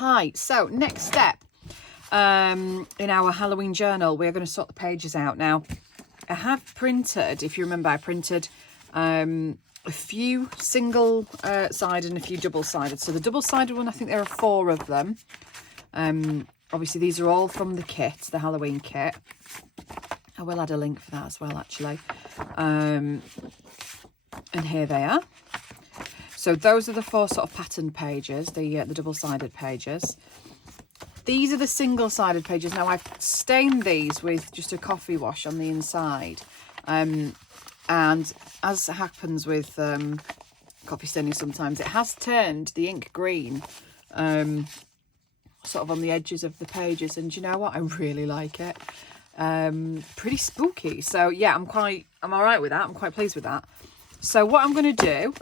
Hi. So next step in our Halloween journal, we're going to sort the pages out now. I have printed, if you remember, I printed a few single sided and a few double sided. So the double sided one, I think there are 4 of them. Obviously these are all from the kit, the Halloween kit. I will add a link for that as well, actually. And here they are. So those are the 4 sort of patterned pages, the double-sided pages. These are the single-sided pages. Now I've stained these with just a coffee wash on the inside. And as happens with coffee staining sometimes, it has turned the ink green sort of on the edges of the pages. And you know what? I really like it. Pretty spooky. So yeah, I'm all right with that. I'm quite pleased with that. So what I'm going to do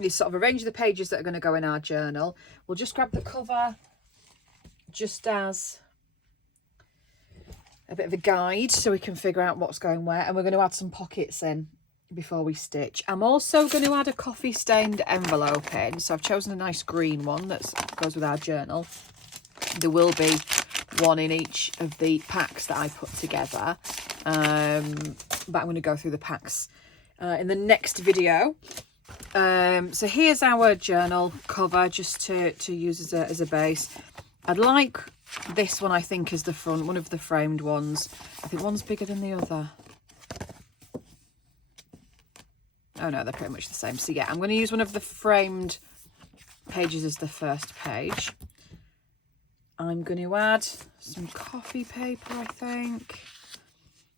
is sort of arrange the pages that are going to go in our journal. We'll just grab the cover just as a bit of a guide so we can figure out what's going where. And we're going to add some pockets in before we stitch. I'm also going to add a coffee stained envelope in. So I've chosen a nice green one that goes with our journal. There will be one in each of the packs that I put together. But I'm going to go through the packs in the next video. So here's our journal cover just to use as a base. I'd like this one, I think, as the front, one of the framed ones. I think one's bigger than the other. Oh no, they're pretty much the same. So yeah, I'm going to use one of the framed pages as the first page. I'm going to add some coffee paper, I think.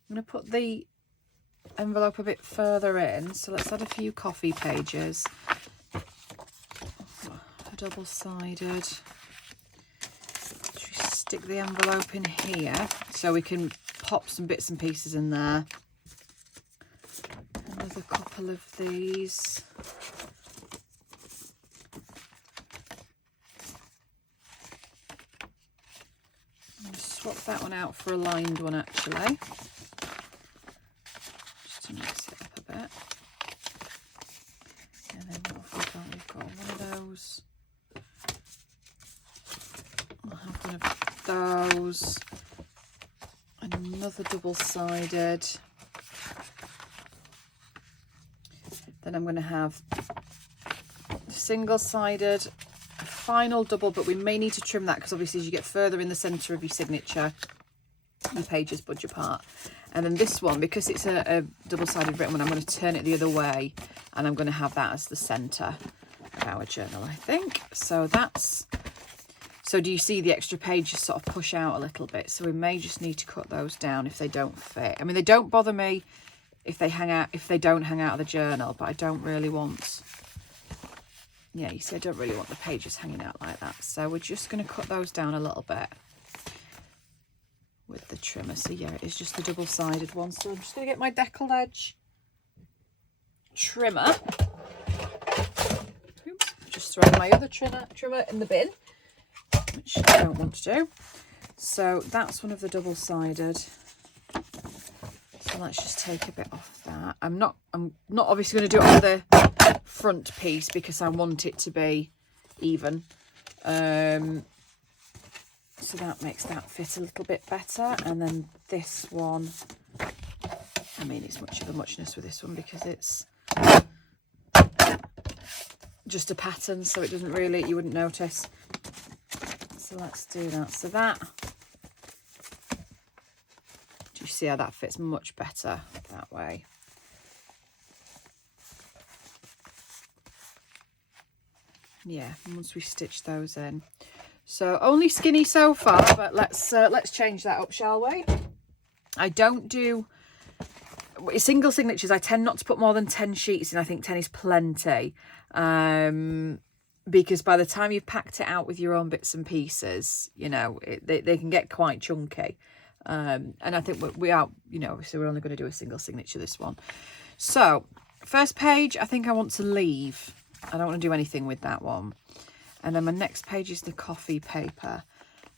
I'm going to put the envelope a bit further in, so let's add a few coffee pages. A double-sided. Should we stick the envelope in here so we can pop some bits and pieces in there? Another couple of these. I'll swap that one out for a lined one, actually. Mix it up a bit. And then what have we got? We've got one of those. I'll have one of those. Another double-sided. Then I'm going to have single-sided, a final double, but we may need to trim that because obviously as you get further in the centre of your signature, the pages budge apart. And then this one, because it's a double-sided written one, I'm going to turn it the other way and I'm going to have that as the centre of our journal, I think. So do you see the extra pages sort of push out a little bit? So we may just need to cut those down if they don't fit. I mean, they don't bother me if they don't hang out of the journal, but I don't really want, yeah, you see, I don't really want the pages hanging out like that. So we're just going to cut those down a little bit with the trimmer. So yeah, it is just the double-sided one. So I'm just going to get my deckled edge trimmer. Oops, just throwing my other trimmer in the bin, which I don't want to do. So that's one of the double-sided. So let's just take a bit off that. I'm not obviously going to do it on the front piece because I want it to be even. So that makes that fit a little bit better. And then this one, I mean, it's much of a muchness with this one because it's just a pattern, so it doesn't really, you wouldn't notice. So let's do that. So that, do you see how that fits much better that way? Yeah, once we stitch those in. So only skinny so far, but let's change that up, shall we? I don't do single signatures. I tend not to put more than 10 sheets in. I think 10 is plenty, because by the time you've packed it out with your own bits and pieces, you know, they can get quite chunky. And I think we are, you know, so we're only going to do a single signature this one. So first page, I think I want to leave. I don't want to do anything with that one. And then my next page is the coffee paper.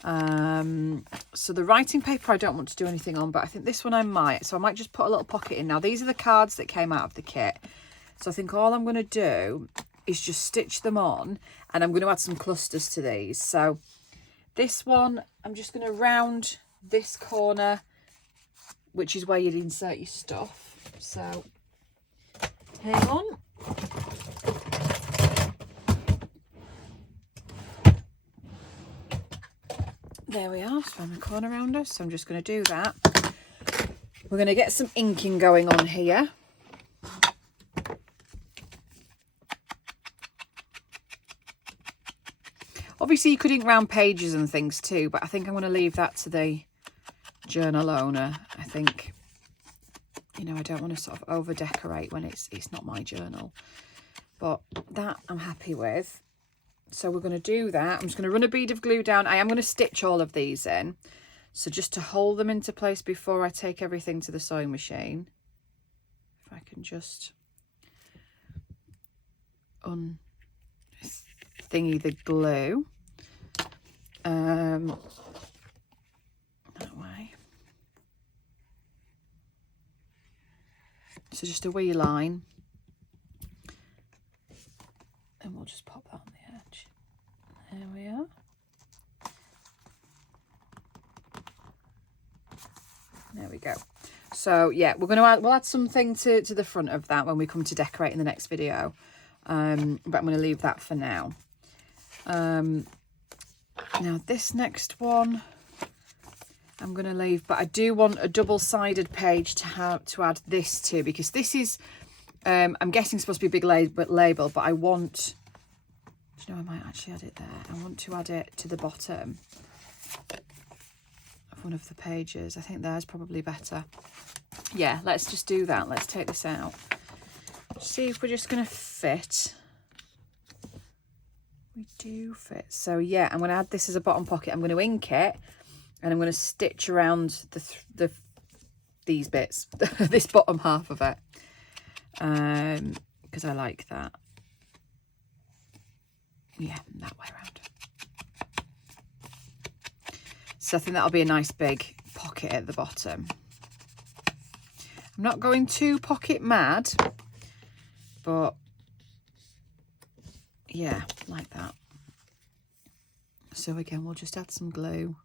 So the writing paper I don't want to do anything on, but I think this one I might. So I might just put a little pocket in. Now these are the cards that came out of the kit. So I think all I'm going to do is just stitch them on, and I'm going to add some clusters to these. So this one, I'm just going to round this corner, which is where you'd insert your stuff. So hang on. There we are, so I'm the corner rounder. So I'm just going to do that. We're going to get some inking going on here. Obviously you could ink round pages and things too, but I think I'm going to leave that to the journal owner. I think, you know, I don't want to sort of over decorate when it's not my journal, but that I'm happy with. So we're going to do that. I'm just going to run a bead of glue down. I am going to stitch all of these in, so just to hold them into place before I take everything to the sewing machine. If I can just thingy the glue that way. So just a wee line, and we'll just pop that on the edge. There we are. There we go. So yeah, we'll add something to the front of that when we come to decorate in the next video, but I'm going to leave that for now. Now this next one I'm going to leave, but I do want a double-sided page to add this to, because this is I'm guessing supposed to be a big label, but I want, do you know, I might actually add it there. I want to add it to the bottom of one of the pages. I think there's probably better. Yeah, let's just do that. Let's take this out, see if we're just going to fit. We do fit. So yeah, I'm going to add this as a bottom pocket. I'm going to ink it, and I'm going to stitch around these bits, this bottom half of it, because I like that. Yeah, that way around. So I think that'll be a nice big pocket at the bottom. I'm not going too pocket mad, but yeah, like that. So again, we'll just add some glue.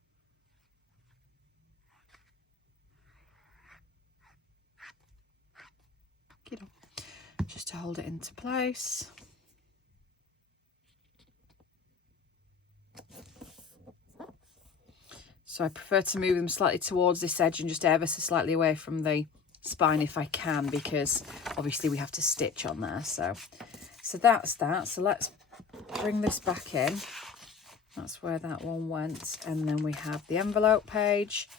Just to hold it into place. So I prefer to move them slightly towards this edge and just ever so slightly away from the spine if I can, because obviously we have to stitch on there. So that's that. So let's bring this back in. That's where that one went. And then we have the envelope page.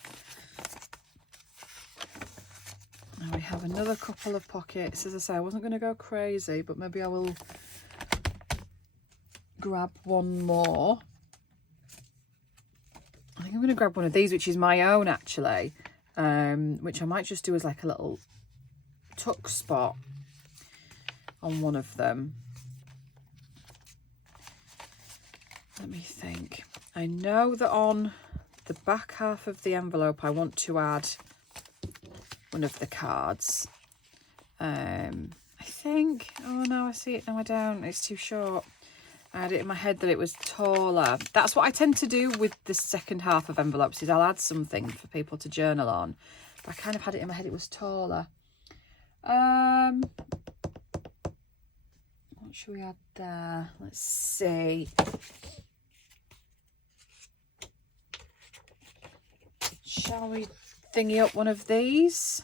Now we have another couple of pockets. As I say, I wasn't going to go crazy, but maybe I will grab one more. I think I'm going to grab one of these, which is my own actually, which I might just do as like a little tuck spot on one of them. Let me think. I know that on the back half of the envelope I want to add one of the cards. I think, oh no, I see it, no I don't, it's too short. I had it in my head that it was taller. That's what I tend to do with the second half of envelopes, is I'll add something for people to journal on. But I kind of had it in my head it was taller. What should we add there? Let's see. Shall we thingy up one of these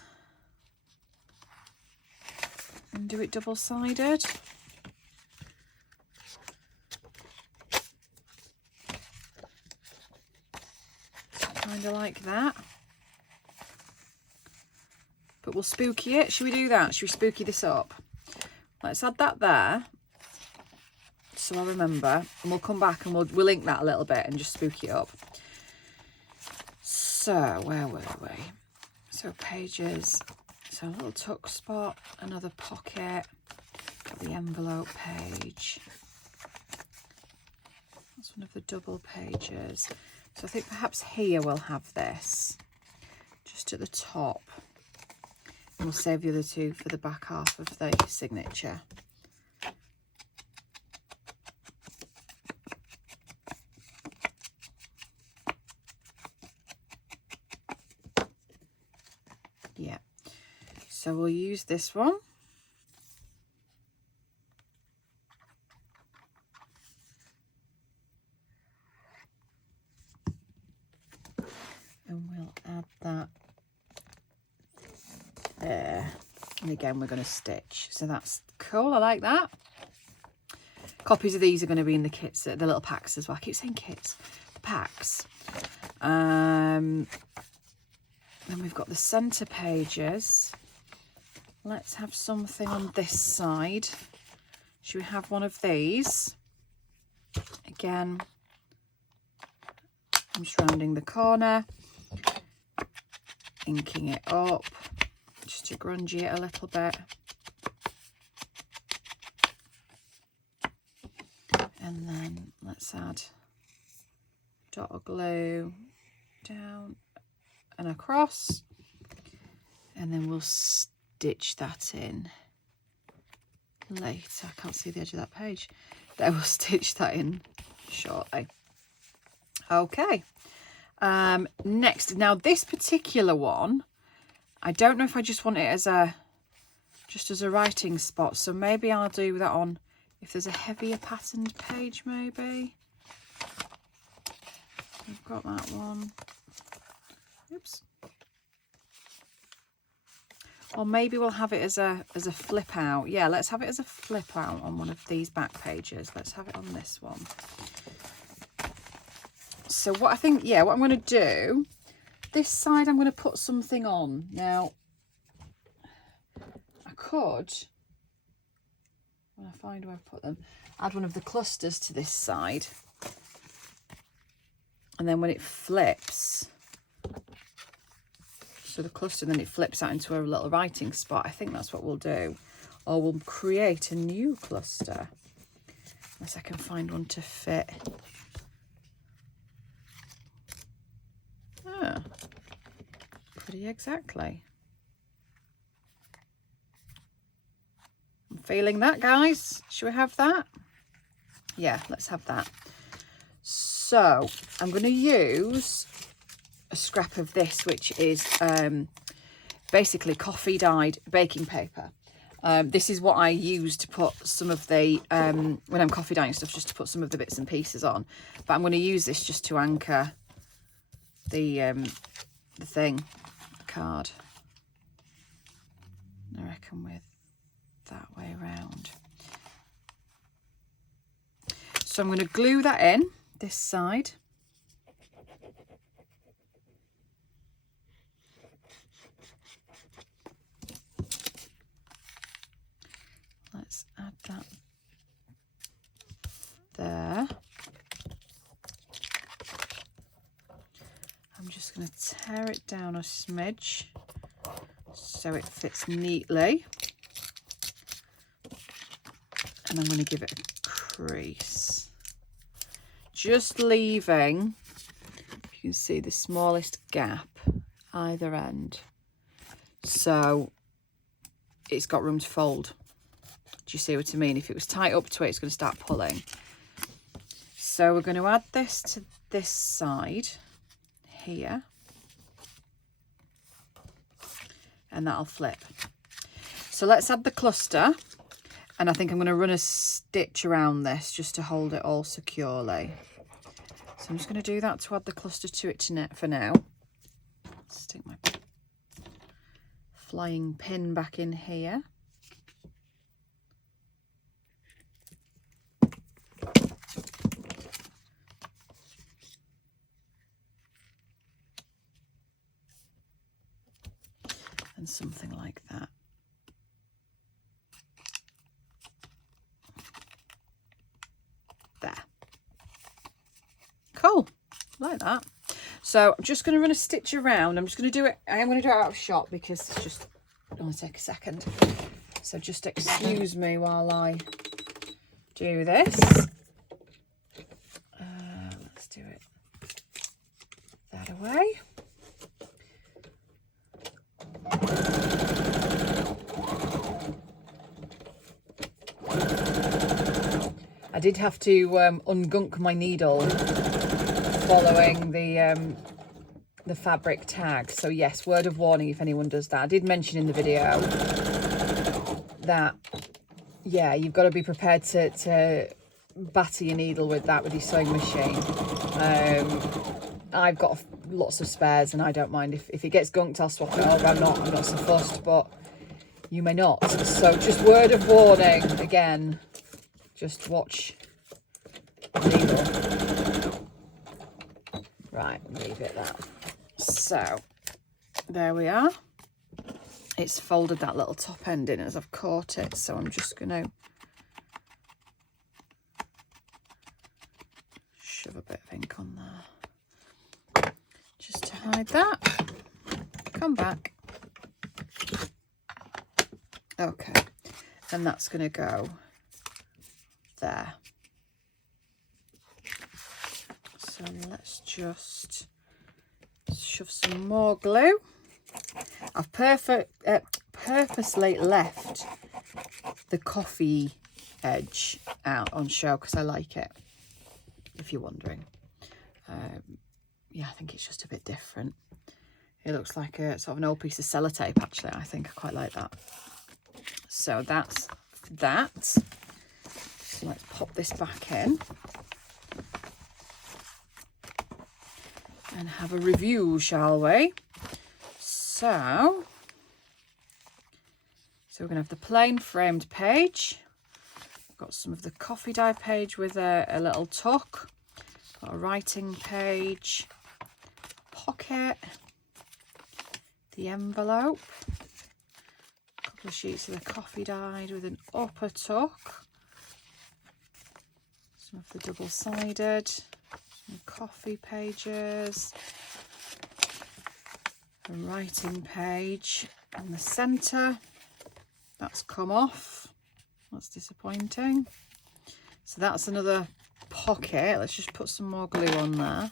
and do it double-sided? Kind of like that. But we'll spooky it. Should we do that? Should we spooky this up? Let's add that there, so I remember, and we'll come back and we'll ink that a little bit and just spooky it up. So where were we? So pages, so a little tuck spot, another pocket, got the envelope page. That's one of the double pages. So I think perhaps here we'll have this, just at the top. And we'll save the other two for the back half of the signature. So we'll use this one. And we'll add that there. And again, we're going to stitch. So that's cool. I like that. Copies of these are going to be in the kits, the little packs as well. I keep saying kits, packs. Then we've got the centre pages. Let's have something on this side. Should we have one of these? Again, I'm just rounding the corner, inking it up, just to grungy it a little bit. And then let's add dot of glue down and across, and then we'll stitch that in later. I can't see the edge of that page. There, we'll stitch that in shortly. Okay. Next, now this particular one, I don't know if I just want it as a writing spot, so maybe I'll do that on, if there's a heavier patterned page, maybe. We've got that one. Oops. Or maybe we'll have it as a flip out. Yeah, let's have it as a flip out on one of these back pages. Let's have it on this one. So what I think, yeah, what I'm going to do, this side I'm going to put something on. Now, I could, when I find where I've put them, add one of the clusters to this side. And then when it flips, so the cluster, then it flips out into a little writing spot. I think that's what we'll do. Or we'll create a new cluster. Unless I can find one to fit. Ah, pretty exactly. I'm feeling that, guys. Should we have that? Yeah, let's have that. So I'm going to use a scrap of this, which is basically coffee dyed baking paper. This is what I use to put some of the, when I'm coffee dyeing stuff, just to put some of the bits and pieces on. But I'm going to use this just to anchor the card. I reckon with that way around. So I'm going to glue that in this side. Let's add that there. I'm just going to tear it down a smidge so it fits neatly. And I'm going to give it a crease. Just leaving, you can see, the smallest gap either end. So it's got room to fold. Do you see what I mean? If it was tight up to it, it's going to start pulling. So we're going to add this to this side here. And that'll flip. So let's add the cluster. And I think I'm going to run a stitch around this just to hold it all securely. So I'm just going to do that to add the cluster to it for now. Stick my flying pin back in here. And something like that. There. Cool, like that. So I'm just going to run a stitch around. I'm just going to do it, I am going to do it out of shot because it's just going to take a second. So just excuse me while I do this. Let's do it that away. I did have to ungunk my needle following the the fabric tag. So yes, word of warning if anyone does that. I did mention in the video that, yeah, you've got to be prepared to batter your needle with that with your sewing machine. I've got lots of spares and I don't mind if it gets gunked, I'll swap it over. I'm not so fussed, but you may not. So just word of warning again, just watch the needle. Right, leave it there. So there we are. It's folded that little top end in as I've caught it, so I'm just going to shove a bit of ink on there just to hide that. Come back. Okay, and that's going to go there. So let's just shove some more glue. I've purposely left the coffee edge out on show because I like it, if you're wondering. Yeah, I think it's just a bit different. It looks like a sort of an old piece of sellotape, actually. I think I quite like that. So that's that. So let's pop this back in and have a review, shall we? So we're going to have the plain framed page. I've got some of the coffee dye page with a little tuck. Got a writing page, pocket, the envelope, a couple of sheets of the coffee dyed with an upper tuck, some of the double-sided, some coffee pages, a writing page in the centre. That's come off. That's disappointing. So that's another pocket. Let's just put some more glue on there.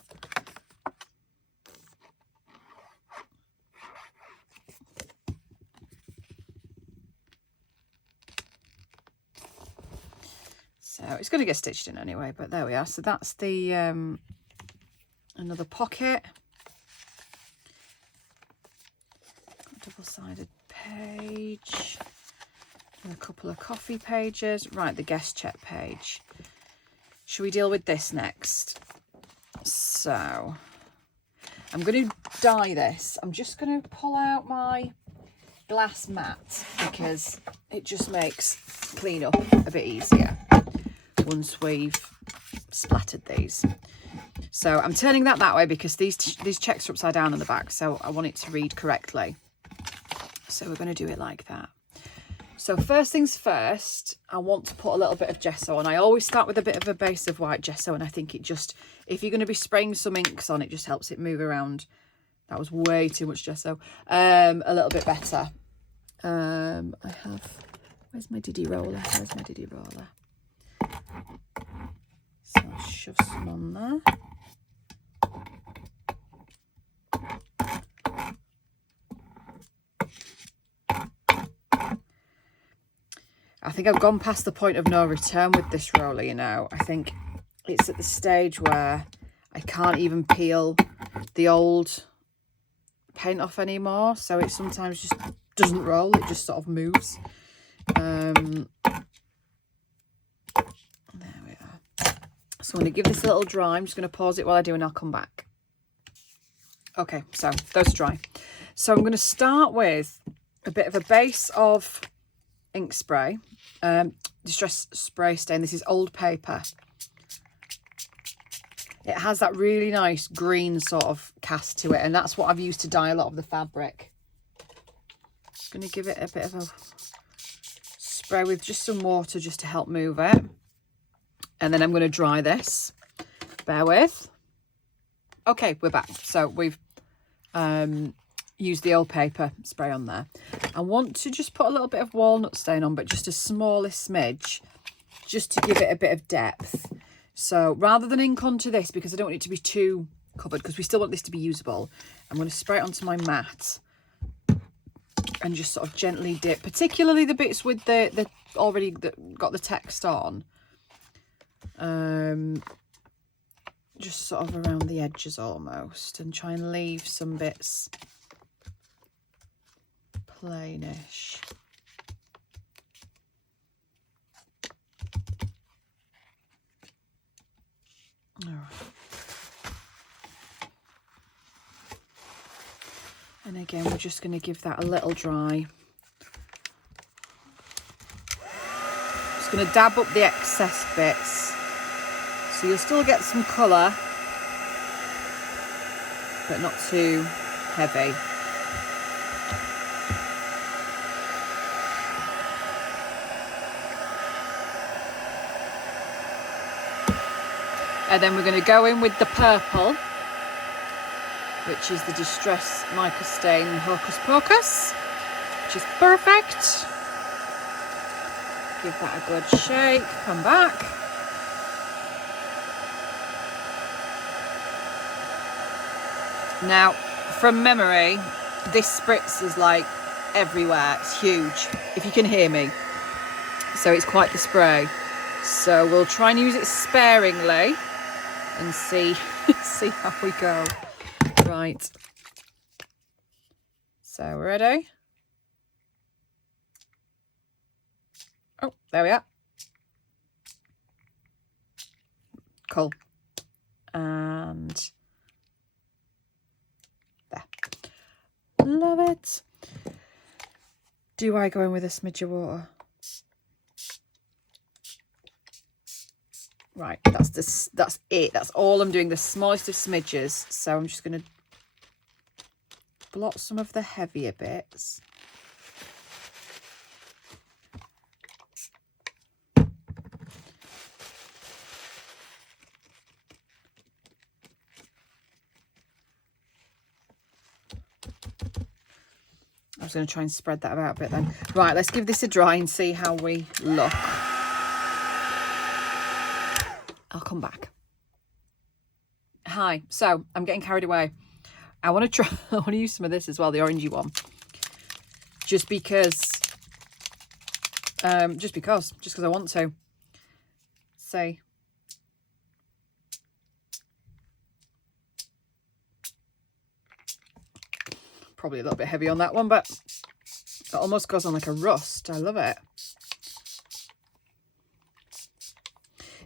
So it's going to get stitched in anyway, but there we are. So that's the another pocket. Double-sided page. And a couple of coffee pages. Right, the guest check page. Should we deal with this next? So I'm going to dye this. I'm just going to pull out my glass mat because it just makes clean up a bit easier once we've splattered these. So I'm turning that way because these checks are upside down on the back, so I want it to read correctly. So we're going to do it like that. So first things first, I want to put a little bit of gesso on. I always start with a bit of a base of white gesso, and I think it just, if you're going to be spraying some inks on, it just helps it move around. That was way too much gesso. A little bit better. I have, where's my diddy roller? Where's my diddy roller? So I'll shove some on there. I think I've gone past the point of no return with this roller, you know. I think it's at the stage where I can't even peel the old paint off anymore. So it sometimes just doesn't roll, it just sort of moves. There we are. So I'm going to give this a little dry. I'm just going to pause it while I do and I'll come back. Okay, so those are dry. So I'm going to start with a bit of a base of ink spray, distress spray stain. This is old paper. It has that really nice green sort of cast to it, and that's what I've used to dye a lot of the fabric. Just going to give it a bit of a spray with just some water just to help move it, and then I'm going to dry this. Bear with. Okay, we're back. So we've use the old paper spray on there. I want to just put a little bit of walnut stain on, but just a smallest smidge, just to give it a bit of depth. So rather than ink onto this, because I don't want it to be too covered, because we still want this to be usable, I'm going to spray it onto my mat and just sort of gently dip, particularly the bits with the already got the text on. just sort of around the edges almost, and try and leave some bits plainish. All right. And again, we're just going to give that a little dry. Just going to dab up the excess bits. So you'll still get some colour, but not too heavy. And then we're going to go in with the purple, which is the Distress Mica Stain Hocus Pocus, which is perfect. Give that a good shake, come back. Now, from memory, this spritz is like everywhere. It's huge, if you can hear me. So it's quite the spray. So we'll try and use it sparingly and see how we go. Right. So we're ready. Oh, there we are. Cool. And there. Love it. Do I go in with a smidge of water? Right, that's it. That's all I'm doing, the smallest of smidges. So I'm just going to blot some of the heavier bits. I was going to try and spread that about a bit then. Right, let's give this a dry and see how we look. I'll come back. Hi, so I'm getting carried away. I want to use some of this as well, the orangey one. Just because I want to. See. Probably a little bit heavy on that one, but it almost goes on like a rust. I love it.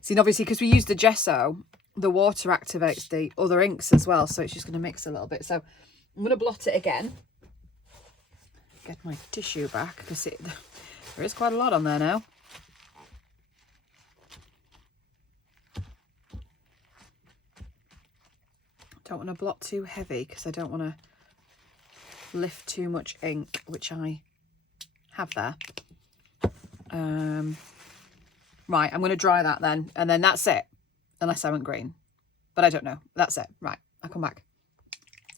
See, and obviously, because we use the gesso, the water activates the other inks as well, so it's just going to mix a little bit. So I'm going to blot it again. Get my tissue back, because there is quite a lot on there now. Don't want to blot too heavy, because I don't want to lift too much ink, which I have there. Right, I'm going to dry that then, and then that's it, unless I went green, but I don't know. That's it. Right, I'll come back.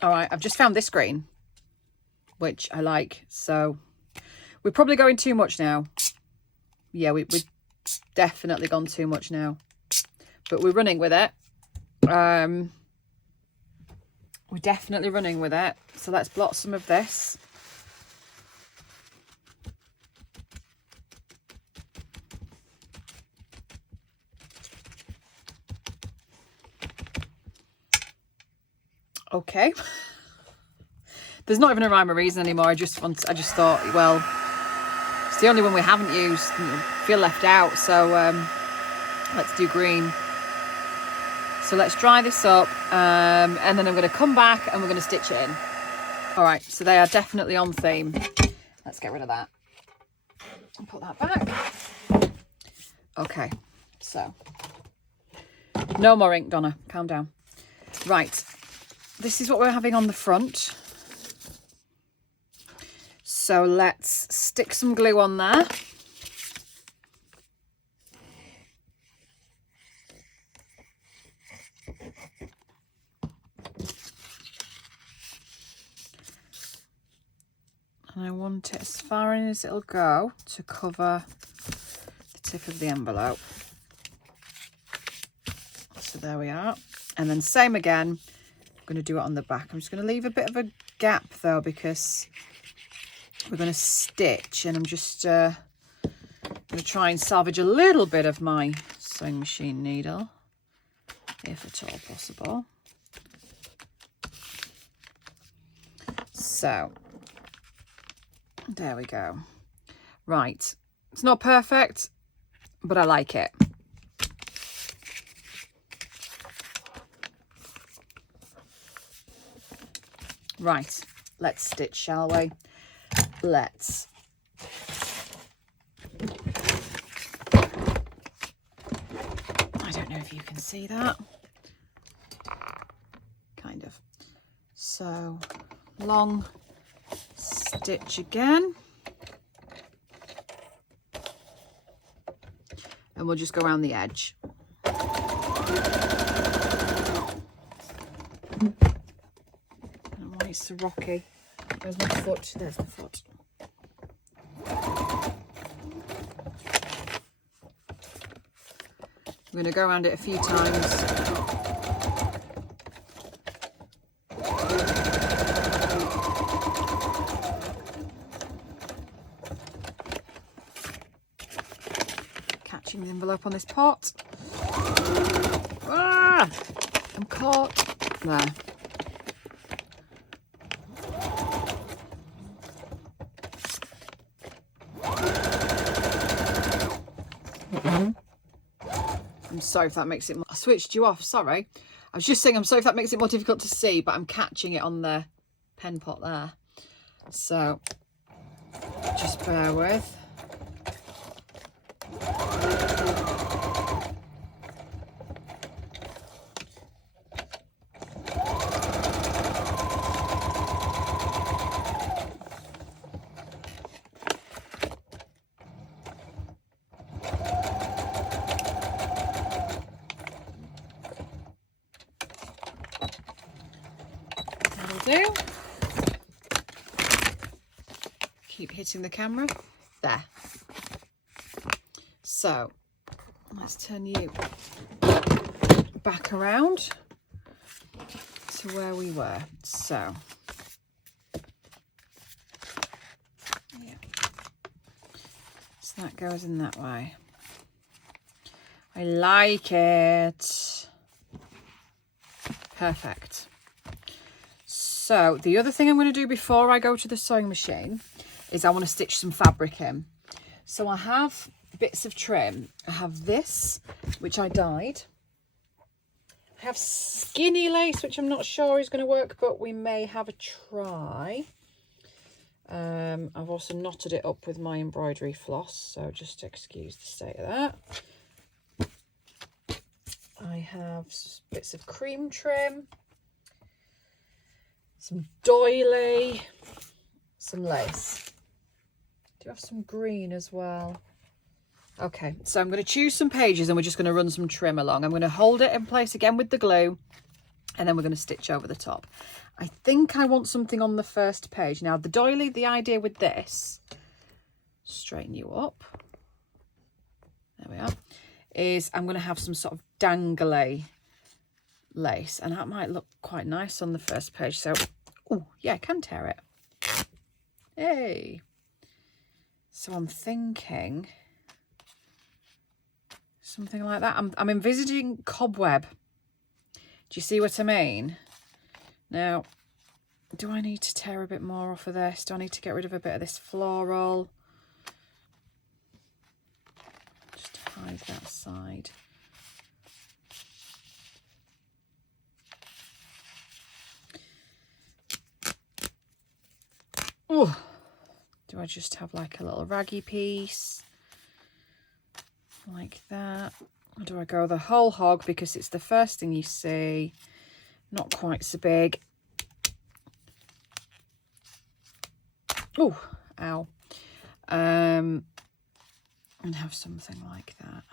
All right, I've just found this green, which I like. So we're probably going too much now. Yeah, we've definitely gone too much now, but we're running with it. We're definitely running with it. So let's blot some of this. Okay. There's not even a rhyme or reason anymore. I just thought, well, it's the only one we haven't used. Feel left out. So let's do green. So let's dry this up, and then I'm going to come back and we're going to stitch it in. All right, so they are definitely on theme. Let's get rid of that and put that back. Okay, so no more ink, Donna. Calm down. Right, this is what we're having on the front. So let's stick some glue on there. And I want it as far in as it'll go to cover the tip of the envelope. So there we are. And then same again, I'm going to do it on the back. I'm just going to leave a bit of a gap though, because we're going to stitch, and I'm just going to try and salvage a little bit of my sewing machine needle. if at all possible. So there we go. Right, it's not perfect, but I like it. Right, let's stitch, shall we? Let's. I don't know if you can see that. Kind of. So, long stitch again. And we'll just go around the edge. It's so rocky. Where's my foot? There's the foot. I'm going to go around it a few times. Catching the envelope on this pot. Ah! I'm caught. There. I'm sorry if that makes it more... I switched you off, sorry. I was just saying I'm sorry if that makes it more difficult to see, but I'm catching it on the pen pot there. So, just bear with. Do. Keep hitting the camera. There. So let's turn you back around to where we were. So yeah. So that goes in that way. I like it. Perfect. So the other thing I'm going to do before I go to the sewing machine is I want to stitch some fabric in. So I have bits of trim. I have this, which I dyed. I have skinny lace, which I'm not sure is going to work, but we may have a try. I've also knotted it up with my embroidery floss, so just excuse the state of that. I have bits of cream trim. Some doily, some lace. Do you have some green as well? Okay, so I'm going to choose some pages and we're just going to run some trim along. I'm going to hold it in place again with the glue and then we're going to stitch over the top. I think I want something on the first page. Now the doily, the idea with this, straighten you up, there we are, is I'm going to have some sort of dangly lace and that might look quite nice on the first page. So oh yeah, I can tear it. Hey, so I'm thinking something like that. I'm envisaging cobweb. Do you see what I mean? Now do I need to tear a bit more off of this? Do I need to get rid of a bit of this floral? Just hide that side. Oh, do I just have like a little raggy piece like that? Or do I go the whole hog because it's the first thing you see? Not quite so big. Oh, ow. And have something like that.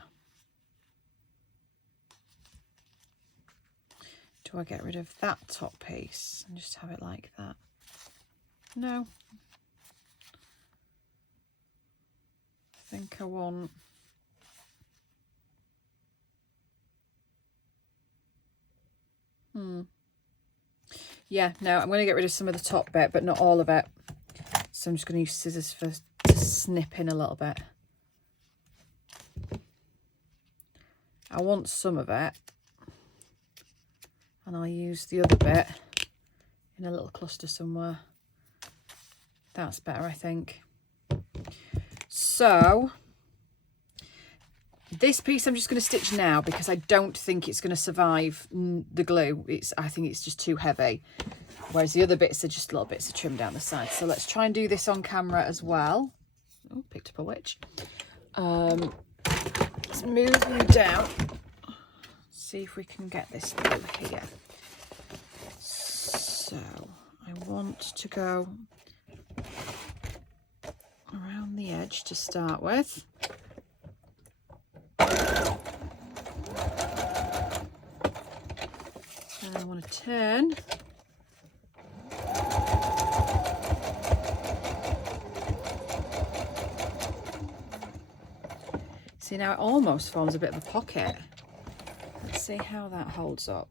Do I get rid of that top piece and just have it like that? No. I think I want... Yeah, no, I'm going to get rid of some of the top bit, but not all of it. So I'm just going to use scissors to snip in a little bit. I want some of it. and I'll use the other bit in a little cluster somewhere. That's better, I think. So this piece I'm just going to stitch now because I don't think it's going to survive the glue. I think it's just too heavy. Whereas the other bits are just little bits of trim down the side. So let's try and do this on camera as well. Oh, picked up a witch. Let's move you down. See if we can get this through here. So I want to go around the edge to start with. And I want to turn. See, now it almost forms a bit of a pocket. Let's see how that holds up.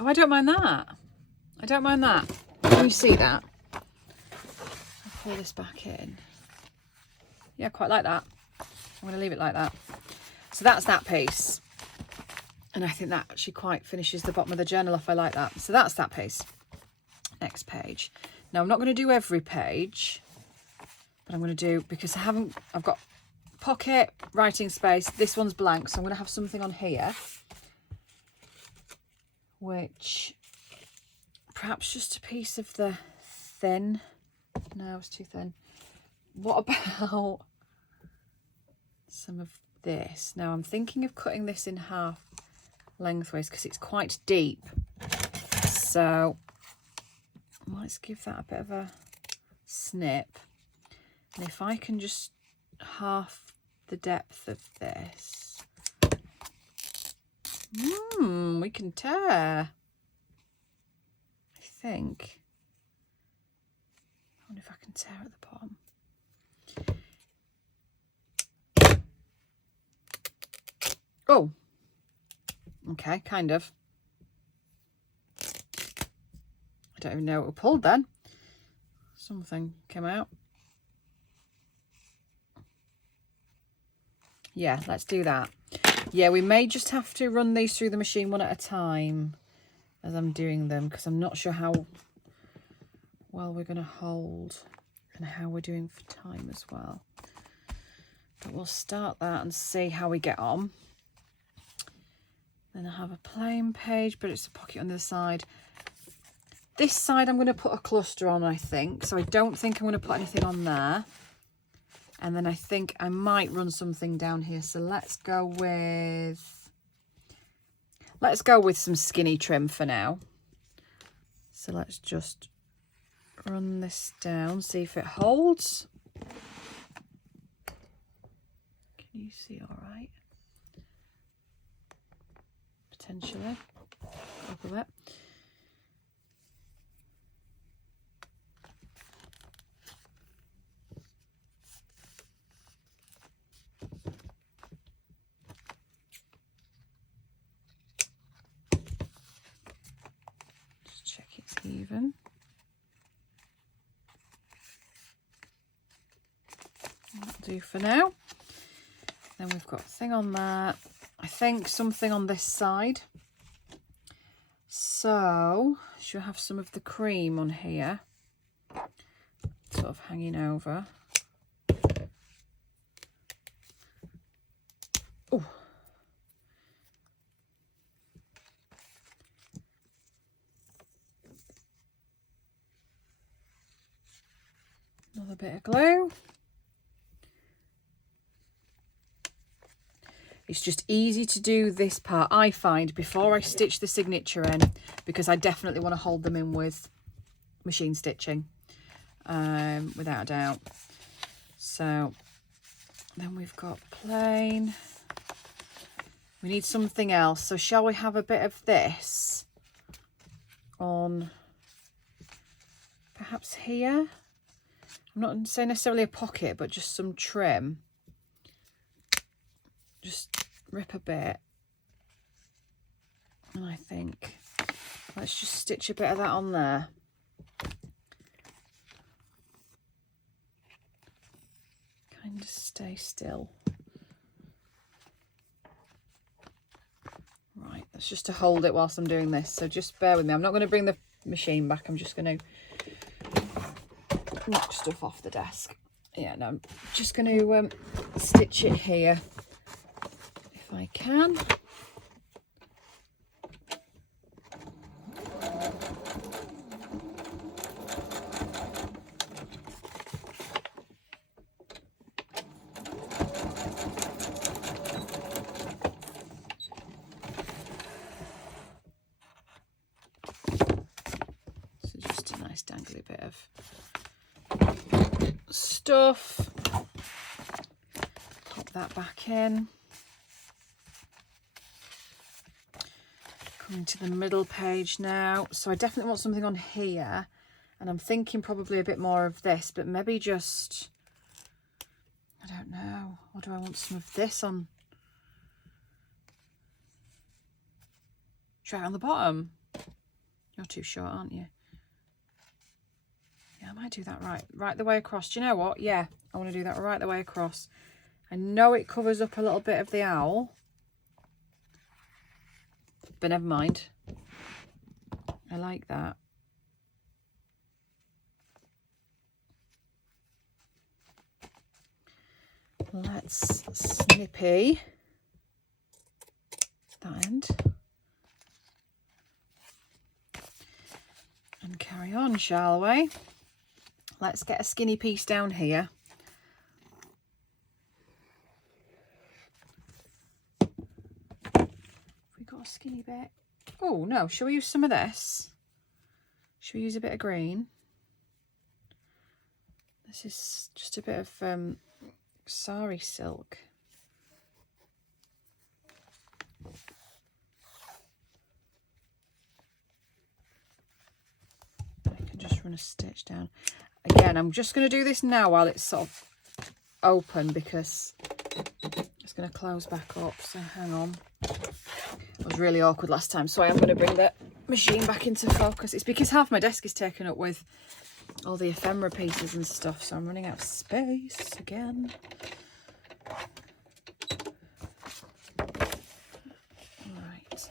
Oh, I don't mind that. I don't mind that. Can you see that? I'll pull this back in. Yeah, quite like that. I'm going to leave it like that. So that's that piece. And I think that actually quite finishes the bottom of the journal if I like that. So that's that piece. Next page. Now I'm not going to do every page, but I'm going to do, because I've got pocket, writing space. This one's blank, so I'm going to have something on here, which perhaps just a piece of the thin. No, it's too thin. What about some of this? Now I'm thinking of cutting this in half lengthways because it's quite deep. So let's give that a bit of a snip. And if I can just half the depth of this, we can tear. I think. I wonder if I can tear at the bottom. Oh, okay, kind of. I don't even know what we pulled then. Something came out. Yeah, let's do that. Yeah, we may just have to run these through the machine one at a time as I'm doing them, because I'm not sure how well we're going to hold and how we're doing for time as well. But we'll start that and see how we get on. Then I have a plain page, but it's a pocket on the side. This side I'm going to put a cluster on, I think. So I don't think I'm going to put anything on there. And then I think I might run something down here. So let's go with some skinny trim for now. So let's just run this down, see if it holds. Can you see all right? Potentially. Up a bit. Check it's even. That'll do for now. Then we've got a thing on that. I think something on this side. So should have some of the cream on here, sort of hanging over. Oh. Another bit of glue. It's just easy to do this part, I find, before I stitch the signature in, because I definitely want to hold them in with machine stitching, without a doubt. So then we've got plain. We need something else. So shall we have a bit of this on perhaps here? I'm not saying necessarily a pocket, but just some trim. Just rip a bit, and I think let's just stitch a bit of that on there. Kind of stay still. Right, that's just to hold it whilst I'm doing this, so just bear with me. I'm not going to bring the machine back, I'm just going to knock stuff off the desk. Yeah, no, I'm just going to stitch it here if I can. So just a nice dangly bit of stuff. Pop that back in. Coming to the middle page now. So I definitely want something on here, and I'm thinking probably a bit more of this, but maybe just, I don't know, or do I want some of this on? Try it on the bottom. You're too short, aren't you? Yeah, I might do that right the way across. Do you know what? Yeah, I want to do that right the way across. I know it covers up a little bit of the owl, but never mind. I like that. Let's snippy that end and carry on, shall we? Let's get a skinny piece down here. Have we got a skinny bit? Oh no, shall we use some of this? Should we use a bit of green? This is just a bit of sari silk. I can just run a stitch down. Again, I'm just going to do this now while it's sort of open, because it's going to close back up. So hang on. It was really awkward last time, so I am going to bring the machine back into focus. It's because half my desk is taken up with all the ephemera pieces and stuff, so I'm running out of space again. Right.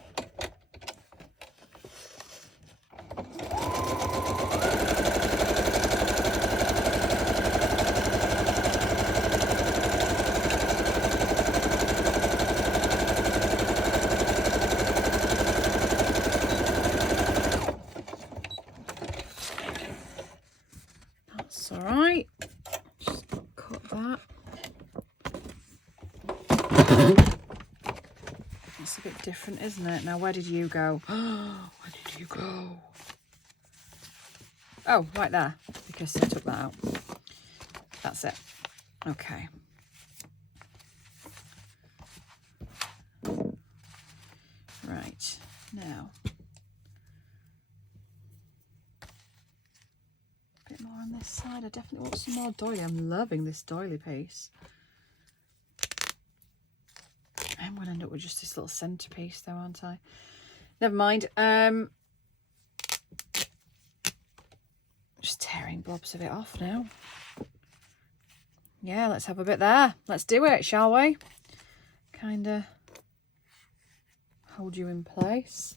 That's all right. Just cut that. It's a bit different, isn't it? Now, where did you go? Where did you go? Oh, right there, because I took that out. That's it. Okay. Right, now. A bit more on this side. I definitely want some more doily. I'm loving this doily piece. I'm going to end up with just this little centerpiece though, aren't I? Never mind. Just tearing blobs of it off now. Yeah, let's have a bit there. Let's do it, shall we? Kind of hold you in place.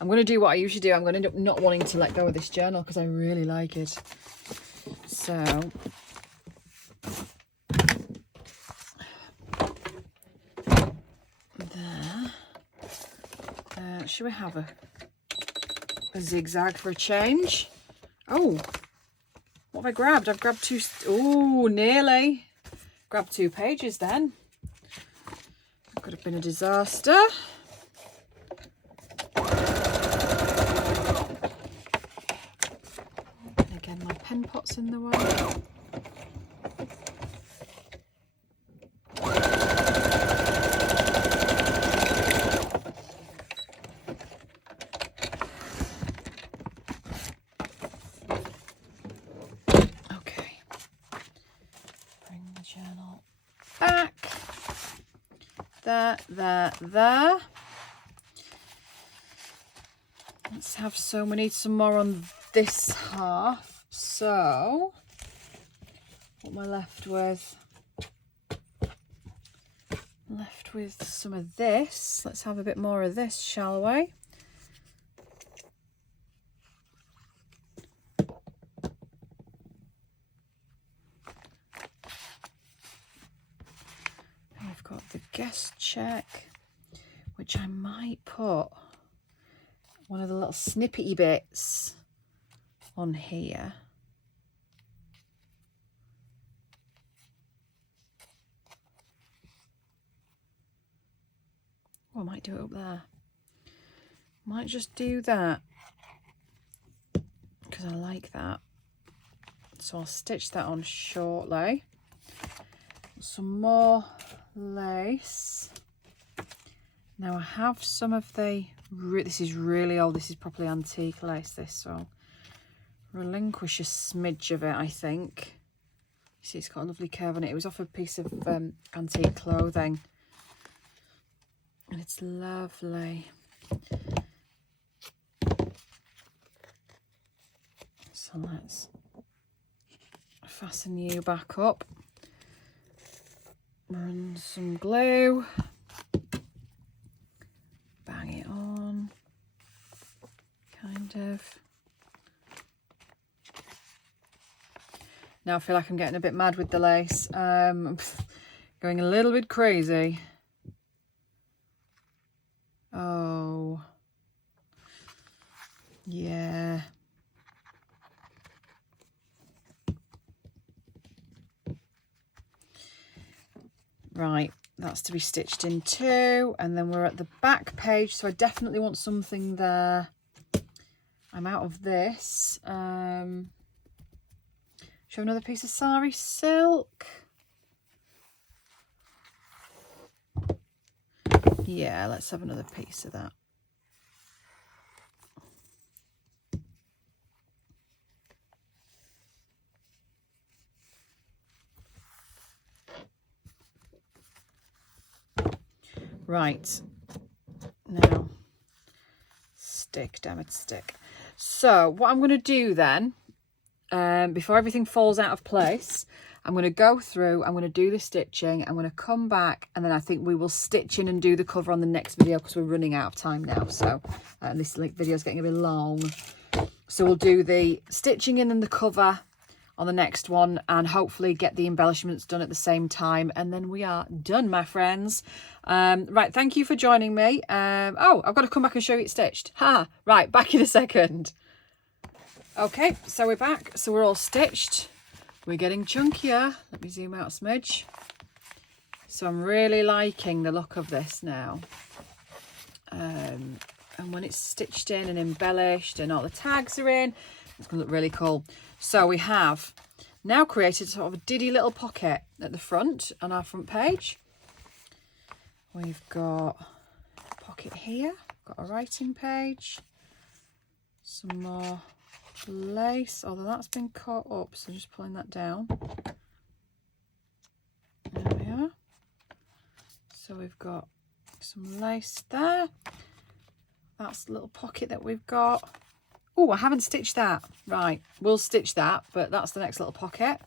I'm going to do what I usually do. I'm going to end up not wanting to let go of this journal because I really like it. So there. Should we have a zigzag for a change? Oh, what have I grabbed? I've grabbed two. Oh, nearly. Grabbed 2 pages then. That could have been a disaster. And again, my pen pot's in the way. There. Let's have we need some more on this half. So what am I left with? Left with some of this. Let's have a bit more of this, shall we? We've got the guest check, which I might put one of the little snippety bits on here. Oh, I might do it up there. Might just do that because I like that. So I'll stitch that on shortly. Some more lace. Now I have some of the, this is really old, this is probably antique lace, this, so I'll relinquish a smidge of it, I think. You see, it's got a lovely curve on it. It was off a piece of antique clothing. And it's lovely. So let's fasten you back up. Run some glue. Bang it on. Kind of. Now I feel like I'm getting a bit mad with the lace. I'm going a little bit crazy. Oh, yeah. Right, that's to be stitched in too. And then we're at the back page, so I definitely want something there. I'm out of this. Show another piece of sari silk. Yeah, let's have another piece of that. Right, now stick, damn it, stick. So what I'm going to do then, before everything falls out of place, I'm going to go through, I'm going to do the stitching, I'm going to come back, and then I think we will stitch in and do the cover on the next video because we're running out of time now. So this video is getting a bit long. So we'll do the stitching in and the cover on the next one, and hopefully get the embellishments done at the same time, and then we are done, my friends. Right, thank you for joining me. Oh, I've got to come back and show you it stitched. Ha! Right, back in a second. Okay, so we're back. So we're all stitched. We're getting chunkier. Let me zoom out a smidge. So I'm really liking the look of this now. And when it's stitched in and embellished and all the tags are in, it's going to look really cool. So we have now created sort of a diddy little pocket at the front on our front page. We've got a pocket here, got a writing page, some more lace, although that's been caught up, so just pulling that down. There we are. So we've got some lace there. That's the little pocket that we've got. Oh, I haven't stitched that. Right, we'll stitch that, but that's the next little pocket.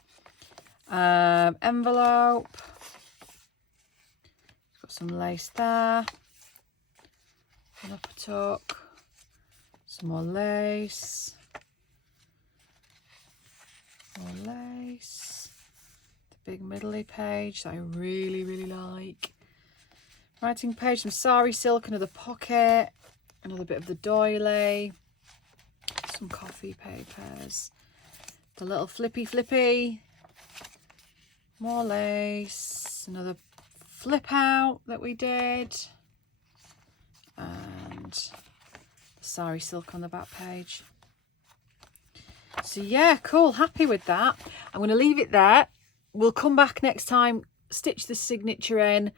Envelope. Got some lace there. An upper tuck. Some more lace. More lace. The big middly page that I really, really like. Writing page, some sari silk, another pocket, another bit of the doily, some coffee papers, the little flippy, more lace, another flip out that we did, and the sari silk on the back page. So yeah, cool, happy with that. I'm going to leave it there. We'll come back next time, stitch the signature in,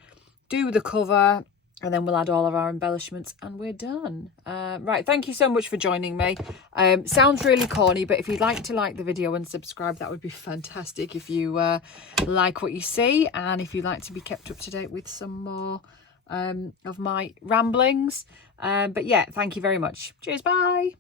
do the cover, and then we'll add all of our embellishments and we're done. Right, thank you so much for joining me. Sounds really corny, but if you'd like to like the video and subscribe, that would be fantastic if you like what you see, and if you'd like to be kept up to date with some more of my ramblings. But yeah, thank you very much. Cheers, bye.